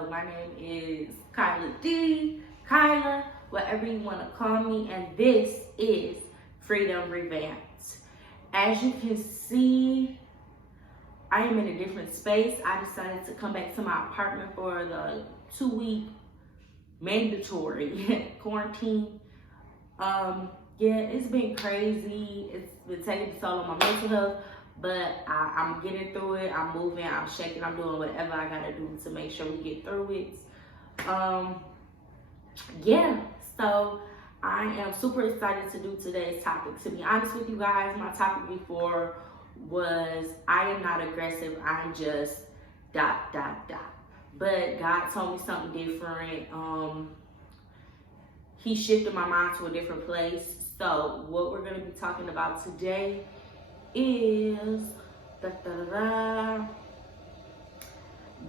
Hello, my name is Kaila D, Kaila, whatever you want to call me, and this is Freedom Revamped. As you can see, I am in a different space. I decided to come back to my apartment for the 2-week mandatory quarantine. Yeah, it's been crazy. It's been taking a toll on my mental health, but I'm getting through it. I'm moving, I'm shaking, I'm doing whatever I gotta do to make sure we get through it. Yeah, so I am super excited to do today's topic. To be honest with you guys, my topic before was I am not aggressive, I'm just ... But God told me something different. He shifted my mind to a different place. So what we're gonna be talking about today is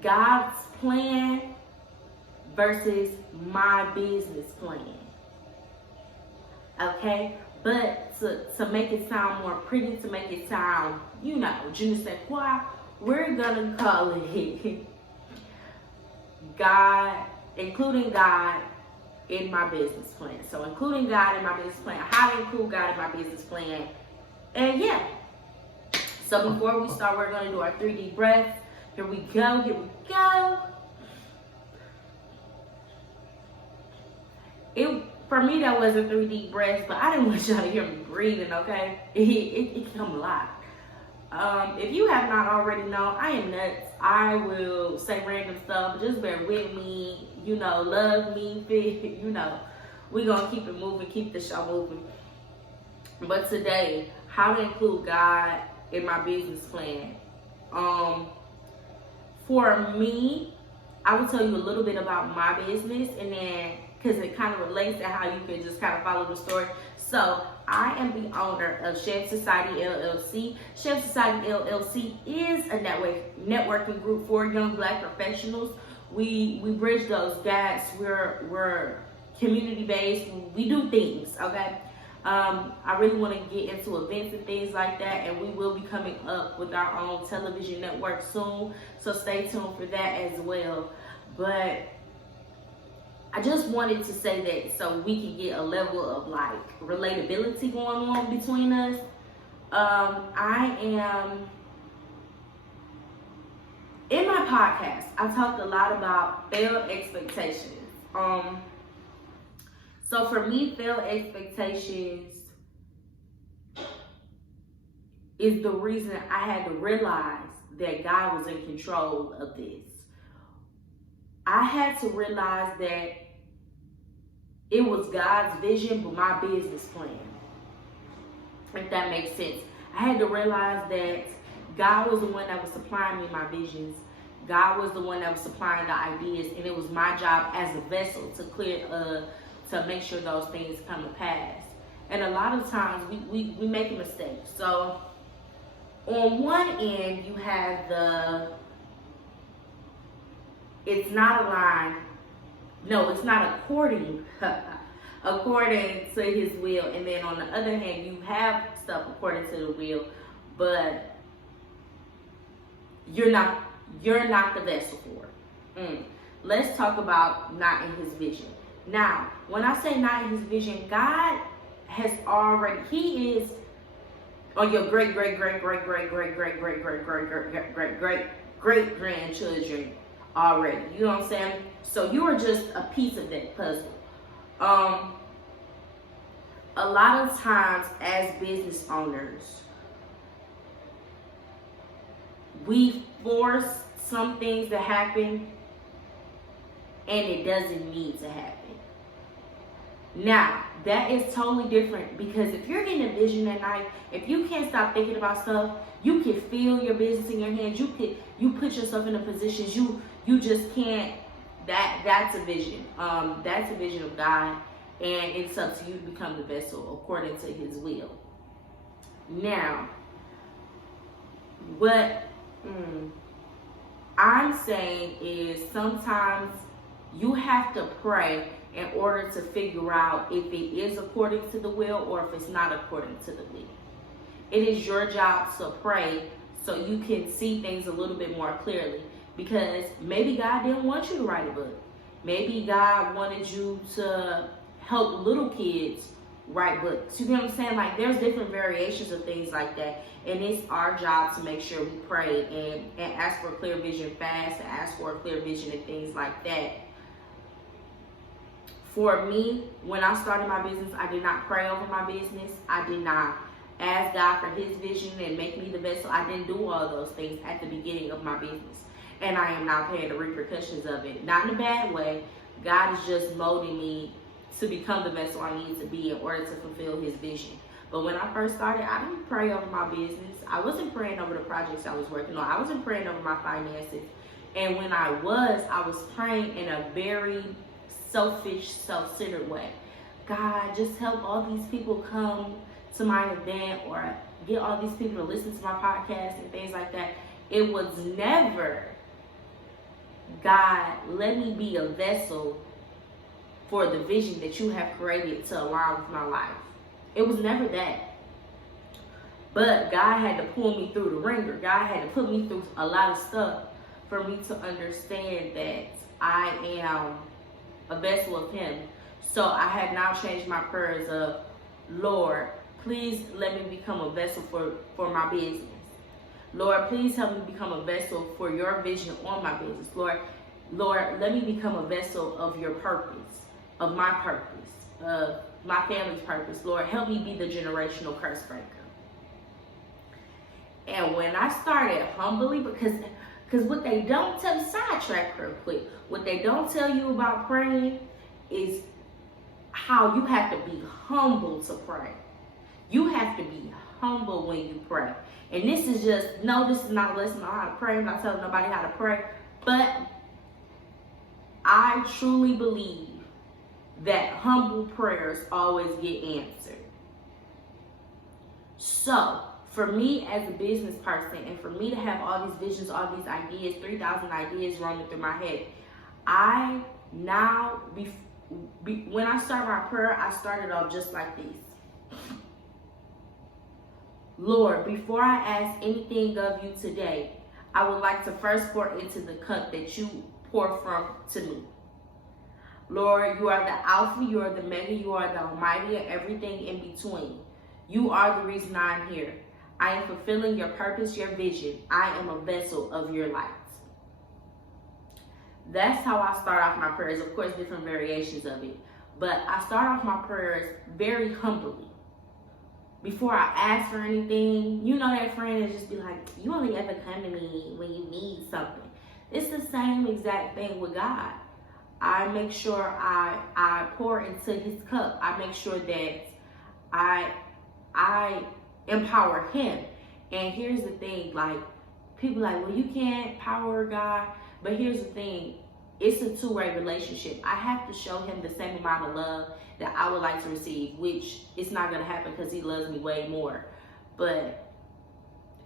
God's plan versus my business plan. Okay? But to make it sound more pretty, to make it sound, you know, je ne sais quoi, we're gonna call it God, including God in my business plan. So including God in my business plan, how to include God in my business plan. And yeah. So before we start, we're gonna do our 3 deep breaths. Here we go, here we go. For me, that wasn't 3 deep breaths, but I didn't want y'all to hear me breathing, okay? It can come alive. If you have not already known, I am nuts. I will say random stuff, but just bear with me. You know, love me, you know. We're gonna keep it moving, keep the show moving. But today, how to include God in my business plan. For me, I will tell you a little bit about my business, and then because it kind of relates to how you can just kind of follow the story. So I am the owner of Chef Society LLC. Chef Society LLC is a networking group for young Black professionals. We bridge those gaps. We're community based. We do things, okay? I really want to get into events and things like that, and we will be coming up with our own television network soon, so stay tuned for that as well. But I just wanted to say that so we can get a level of like relatability going on between us. I am in my podcast, I talked a lot about failed expectations. So for me, failed expectations is the reason I had to realize that God was in control of this. I had to realize that it was God's vision, but my business plan. If that makes sense. I had to realize that God was the one that was supplying me my visions. God was the one that was supplying the ideas, and it was my job as a vessel to make sure those things come to pass. And a lot of times we make a mistake. So on one end, you have it's not aligned. No, it's not according to his will. And then on the other hand, you have stuff according to the will, but you're not the vessel for it. Let's talk about not in his vision. Now, when I say not in his vision, God has already, he is on your great grandchildren already. You know what I'm saying? So you are just a piece of that puzzle. A lot of times as business owners, we force some things to happen and it doesn't need to happen. Now, that is totally different, because if you're getting a vision at night, if you can't stop thinking about stuff, you can feel your business in your hands. You put yourself in a position you just can't. That's a vision. That's a vision of God, and it's up to you to become the vessel according to his will. Now, what I'm saying is sometimes you have to pray in order to figure out if it is according to the will or if it's not according to the will. It is your job to pray so you can see things a little bit more clearly. because maybe God didn't want you to write a book. Maybe God wanted you to help little kids write books. You know what I'm saying? Like, there's different variations of things like that. And it's our job to make sure we pray and ask for a clear vision fast, and ask for a clear vision and things like that. For me, when I started my business, I did not pray over my business. I did not ask God for his vision and make me the vessel. I didn't do all those things at the beginning of my business. And I am now paying the repercussions of it. Not in a bad way. God is just molding me to become the vessel I need to be in order to fulfill his vision. But when I first started, I didn't pray over my business. I wasn't praying over the projects I was working on. I wasn't praying over my finances. And when I was praying in a very selfish, self-centered way. God, just help all these people come to my event, or get all these people to listen to my podcast and things like that. It was never, God, let me be a vessel for the vision that you have created to align with my life. It was never that. But God had to pull me through the ringer. God had to put me through a lot of stuff for me to understand that I am a vessel of him. So I have now changed my prayers of, Lord, please let me become a vessel for my business. Lord, please help me become a vessel for your vision on my business. Lord, let me become a vessel of your purpose, of my purpose, of my family's purpose. Lord, help me be the generational curse breaker. And when I started humbly, because what they don't tell, sidetrack real quick, what they don't tell you about praying is how you have to be humble to pray. You have to be humble when you pray. And this is just, no, this is not a lesson on how to pray. I'm not telling nobody how to pray. But I truly believe that humble prayers always get answered. So, for me as a business person, and for me to have all these visions, all these ideas, 3,000 ideas roaming through my head, I now, when I start my prayer, I started off just like this. Lord, before I ask anything of you today, I would like to first pour into the cup that you pour from to me. Lord, you are the Alpha, you are the Mega, you are the Almighty, and everything in between. You are the reason I'm here. I am fulfilling your purpose, your vision. I am a vessel of your light. That's how I start off my prayers. Of course, different variations of it. But I start off my prayers very humbly. Before I ask for anything, you know that friend that just be like, you only ever come to me when you need something. It's the same exact thing with God. I make sure I pour into his cup. I make sure that I empower him. And here's the thing, like, people like, well, you can't power God. But here's the thing, it's a two-way relationship. I have to show him the same amount of love that I would like to receive, which it's not going to happen because he loves me way more. But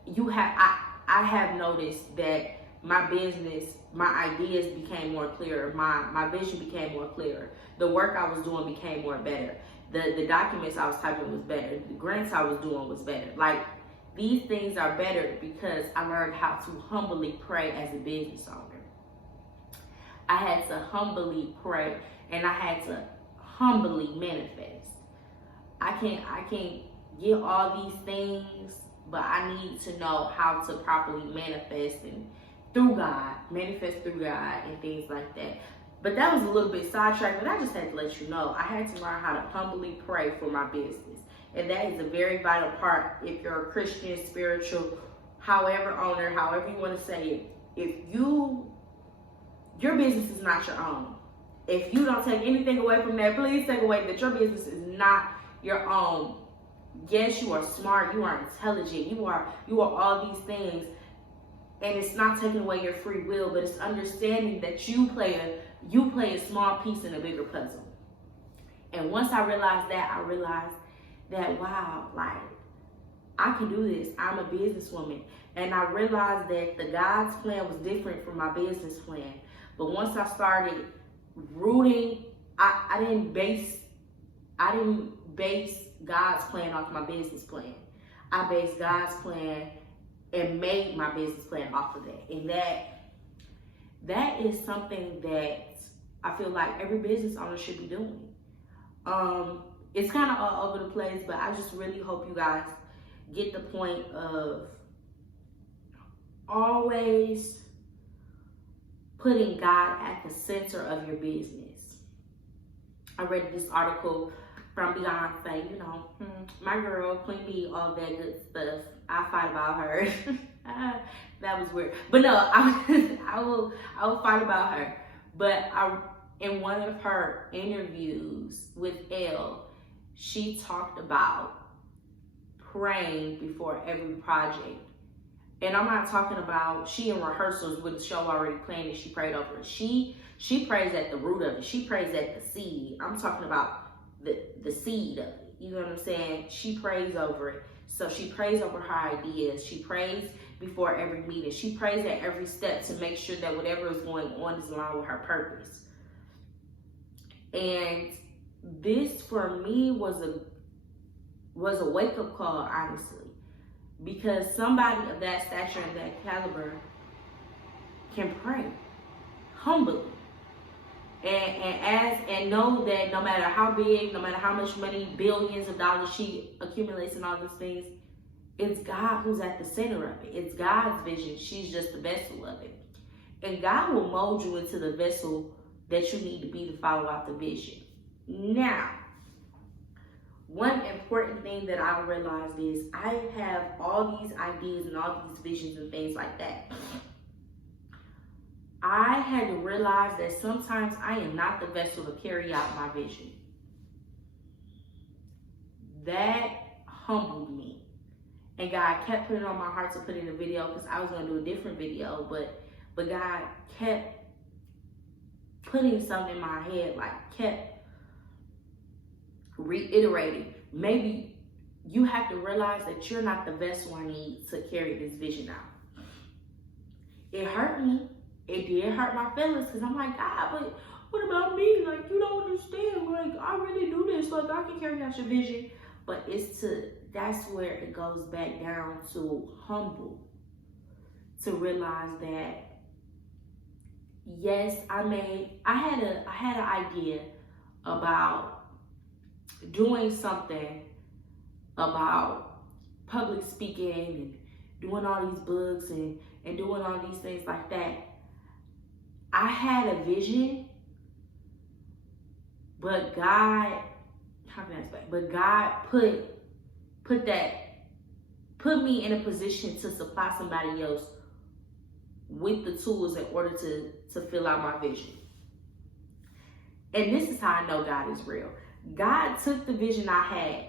I have noticed that my business, my ideas became more clearer. My vision became more clearer. The work I was doing became more better. The documents I was typing was better. The grants I was doing was better. Like, these things are better because I learned how to humbly pray as a business owner. I had to humbly pray, and I had to humbly manifest. I can't get all these things, but I need to know how to properly manifest and manifest through God and things like that. But that was a little bit sidetracked, but I just had to let you know. I had to learn how to humbly pray for my business. And that is a very vital part if you're a Christian, spiritual, however owner, however you want to say it. If your business is not your own. If you don't take anything away from that, please take away that your business is not your own. Yes, you are smart, you are intelligent, you are all these things. And it's not taking away your free will, but it's understanding that you play a small piece in a bigger puzzle. And once I realized that, wow, like, I can do this. I'm a businesswoman. And I realized that the God's plan was different from my business plan. But once I started rooting, I didn't base God's plan off my business plan. I based God's plan and made my business plan off of that. And that is something that I feel like every business owner should be doing. It's kind of all over the place, but I just really hope you guys get the point of always putting God at the center of your business. I read this article from Beyonce, you know, my girl, Queen Bee, all that good stuff. I fight about her. That was weird. But no, I will fight about her. But in one of her interviews with Elle, she talked about praying before every project. And I'm not talking about she in rehearsals with the show already planned and she prayed over it. She prays at the root of it. She prays at the seed. I'm talking about the seed of it. You know what I'm saying? She prays over it. So she prays over her ideas. She prays before every meeting. She prays at every step to make sure that whatever is going on is aligned with her purpose. And this for me was a wake-up call, honestly. Because somebody of that stature and that caliber can pray humbly. And know that no matter how big, no matter how much money, billions of dollars she accumulates and all those things, it's God who's at the center of it. It's God's vision. She's just the vessel of it. And God will mold you into the vessel that you need to be to follow out the vision. Now, one important thing that I realized is I have all these ideas and all these visions and things like that. I had to realize that sometimes I am not the vessel to carry out my vision. That humbled me. And God kept putting it on my heart to put in a video because I was going to do a different video. But God kept putting something in my head, like kept reiterating. Maybe you have to realize that you're not the vessel I need to carry this vision out. It hurt me. It did hurt my feelings because I'm like, God, but what about me? Like, you don't understand. Like, I really do this. Like, I can carry out your vision. But that's where it goes back down to humble. To realize that, yes, I had an idea about doing something about public speaking and doing all these books and doing all these things like that. I had a vision, but God, how can I explain? But God put me in a position to supply somebody else with the tools in order to fill out my vision. And this is how I know God is real. God took the vision I had.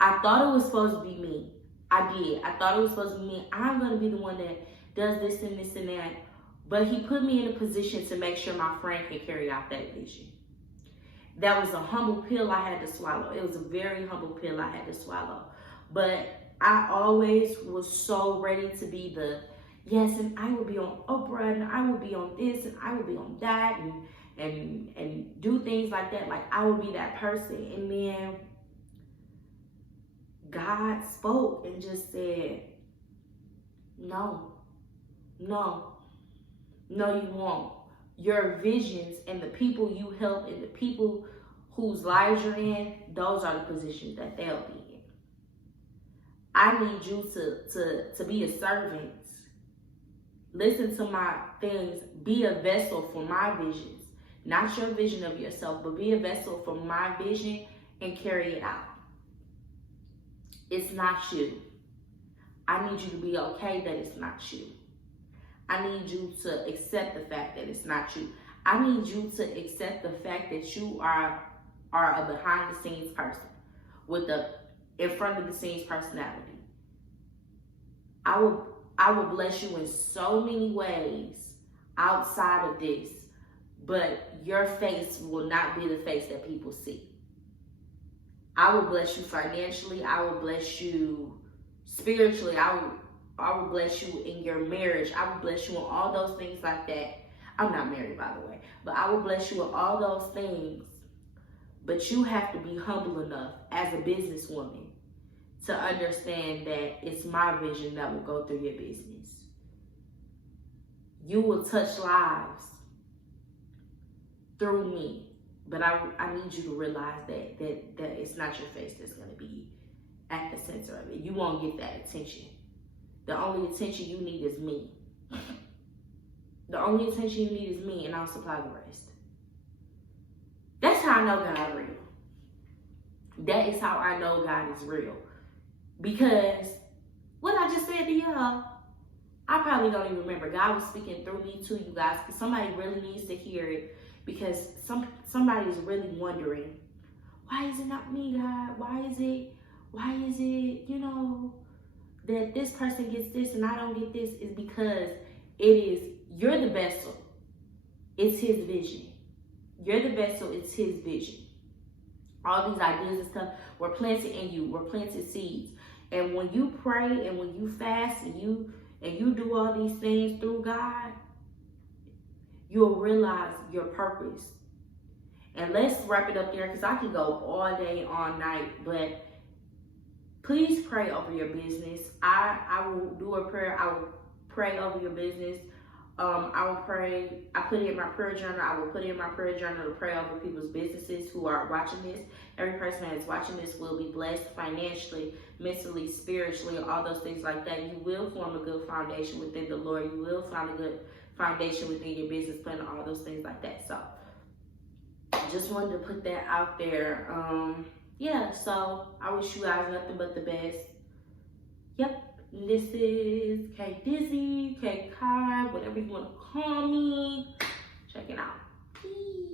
I thought it was supposed to be me. I did. I thought it was supposed to be me. I'm going to be the one that does this and this and that. But he put me in a position to make sure my friend can carry out that vision. That was a humble pill I had to swallow. It was a very humble pill I had to swallow. But I always was so ready to be the, yes, and I will be on Oprah, and I will be on this, and I will be on that, and do things like that. Like, I would be that person. And then God spoke and just said, no, you won't. Your visions and the people you help and the people whose lives you're in, those are the positions that they'll be in. I need you to be a servant. Listen to my things. Be a vessel for my visions. Not your vision of yourself, but be a vessel for my vision and carry it out. It's not you. I need you to be okay that it's not you. I need you to accept the fact that it's not you. I need you to accept the fact that you are a behind the scenes person with a in front of the scenes personality. I will bless you in so many ways outside of this, but your face will not be the face that people see. I will bless you financially. I will bless you spiritually. I will bless you in your marriage. I will bless you in all those things like that. I'm not married, by the way, but I will bless you in all those things. But you have to be humble enough as a businesswoman to understand that it's my vision that will go through your business. You will touch lives through me. But I need you to realize that it's not your face that's going to be at the center of it. You won't get that attention. The only attention you need is me. The only attention you need is me, and I'll supply the rest. That's how I know God is real. That is how I know God is real. Because what I just said to y'all, I probably don't even remember. God was speaking through me to you guys. Somebody really needs to hear it, because somebody is really wondering, why is it not me, God? Why is it, that this person gets this and I don't get this? Is because you're the vessel. It's his vision. You're the vessel. It's his vision. All these ideas and stuff were planted in you. Were planted seeds. And when you pray and when you fast and you do all these things through God, you'll realize your purpose. And let's wrap it up there, because I can go all day, all night. But please pray over your business. I will do a prayer. I will pray over your business. I will pray. I put it in my prayer journal. I will put it in my prayer journal to pray over people's businesses who are watching this. Every person that is watching this will be blessed financially, mentally, spiritually, all those things like that. You will form a good foundation within the Lord. You will find a good foundation within your business plan, all those things like that. So just wanted to put that out there. Yeah, so I wish you guys nothing but the best. Yep. This is K Dizzy, K Kai, whatever you want to call me. Check it out. Peace.